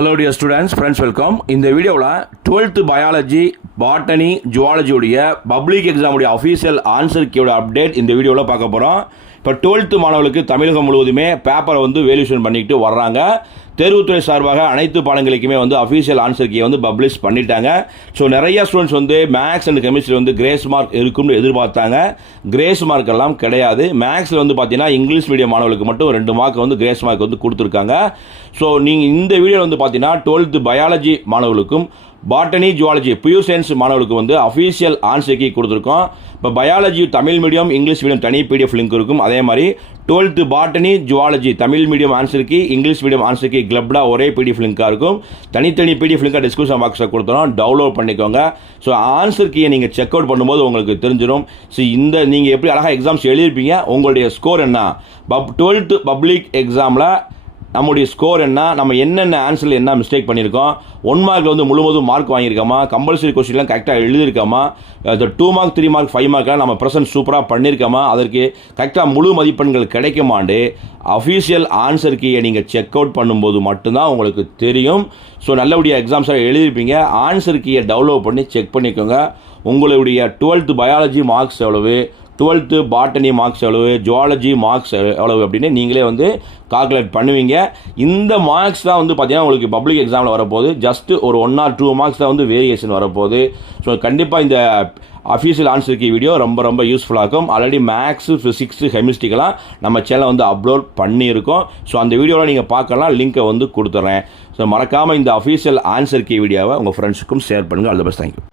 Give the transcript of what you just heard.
Hello dear students, friends, welcome. இந்த வீடியோவில் 12th biology botany zoology உடைய பப்ளிக் எக்ஸாம் உடைய அஃபீஷியல் ஆன்சர் கீயோட அப்டேட் இந்த வீடியோவில் பார்க்க போகிறோம். இப்போ 12th மாணவர்களுக்கு தமிழகம் முழுவதுமே பேப்பரை வேல்யூஷன் பண்ணிக்கிட்டு வர்றாங்க. தேர்வுத்துறை சார்பாக அனைத்து பாடங்களுக்குமே அஃபீஷியல் ஆன்சர் கீயை பப்ளிஷ் பண்ணிட்டாங்க. ஸோ நிறைய students maths and chemistry grace mark இருக்கும்னு எதிர்பார்த்தாங்க. கிரேஸ் மார்க் எல்லாம் கிடையாது. மேக்ஸில் பார்த்தீங்கன்னா இங்கிலீஷ் மீடியம் மாணவர்களுக்கு மட்டும் 2 மார்க் கிரேஸ் மார்க் கொடுத்துருக்காங்க. ஸோ நீங்கள் இந்த வீடியோ பார்த்தீங்கன்னா 12th பயாலஜி மாணவர்களுக்கும் பாட்டனி ஜுவாலஜி பியூர் சயின்ஸ் மாணவர்களுக்கு அஃபீஷியல் ஆன்சர் கீ கொடுத்துருக்கோம். இப்போ biology Tamil medium English medium தனி பிடிஎஃப் லிங்க் இருக்கும். அதே மாதிரி 12th botany zoology Tamil medium answer key English medium answer key கிளப்டாக ஒரே பிடிஎஃப் லிங்காக இருக்கும். தனித்தனி பிடிஎஃப் லிங்காக டிஸ்கிரிப்ஷன் பாக்ஸில் கொடுத்துறோம், டவுன்லோட் பண்ணிக்கோங்க. ஸோ ஆன்சர் கீயை நீங்கள் செக் அவுட் பண்ணும்போது உங்களுக்கு தெரிஞ்சிடும். ஸோ நீங்கள் எப்படி அழகாக எக்ஸாம்ஸ் எழுதியிருப்பீங்க, உங்களுடைய ஸ்கோர் என்ன, 12th பப்ளிக் எக்ஸாமில் நம்முடைய ஸ்கோர் என்ன, நம்ம என்னென்ன ஆன்சரில் என்ன மிஸ்டேக் பண்ணியிருக்கோம், 1 மார்க்கில் முழுவதும் மார்க் வாங்கியிருக்கோமா, கம்பல்சரி கொஸ்டின்லாம் கரெக்டாக எழுதியிருக்கோமா, 2 மார்க் 3 மார்க் 5 மார்க்கெலாம் நம்ம ப்ரெசென்ட் சூப்பராக பண்ணியிருக்கோமா, அதற்கு கரெக்டாக முழு மதிப்பெண்கள் கிடைக்குமாண்டு அஃபீஷியல் ஆன்சர் கீயை நீங்கள் செக் அவுட் பண்ணும்போது மட்டும்தான் உங்களுக்கு தெரியும். ஸோ நல்லபடியாக எக்ஸாம்ஸாக எழுதியிருப்பீங்க. ஆன்சர் கீயை டவுன்லோட் பண்ணி செக் பண்ணிக்கோங்க. உங்களுடைய 12th பயாலஜி மார்க்ஸ் எவ்வளவு, 12th பாட்டனி மார்க்ஸ் எவ்வளவு, ஜுவாலஜி மார்க்ஸ் எவ்வளவு அப்படின்னு நீங்களே கால்குலேட் பண்ணுவீங்க. இந்த மார்க்ஸ் தான் பார்த்தீங்கன்னா உங்களுக்கு பப்ளிக் எக்ஸாமில் வரப்போகுது. ஜஸ்ட் ஒரு 1 or 2 மார்க்ஸ் தான் வேரியேஷன் வரப்போகுது. ஸோ கண்டிப்பாக இந்த அஃபீஷியல் ஆன்சர் கீ வீடியோ ரொம்ப யூஸ்ஃபுல்லாக இருக்கும். ஆல்ரெடி மேக்ஸு ஃபிசிக்ஸு கெமிஸ்ட்ரிக்கெல்லாம் நம்ம சேனல் அப்லோட் பண்ணியிருக்கோம். ஸோ அந்த வீடியோவில் நீங்கள் பார்க்கலாம், லிங்க்கை கொடுத்துட்றேன். ஸோ மறக்காமல் இந்த அஃபீஷியல் ஆன்சர் கீ வீடியோவை உங்கள் ஃப்ரெண்ட்ஸுக்கும் ஷேர் பண்ணுங்கள். All the best. தேங்க்யூ.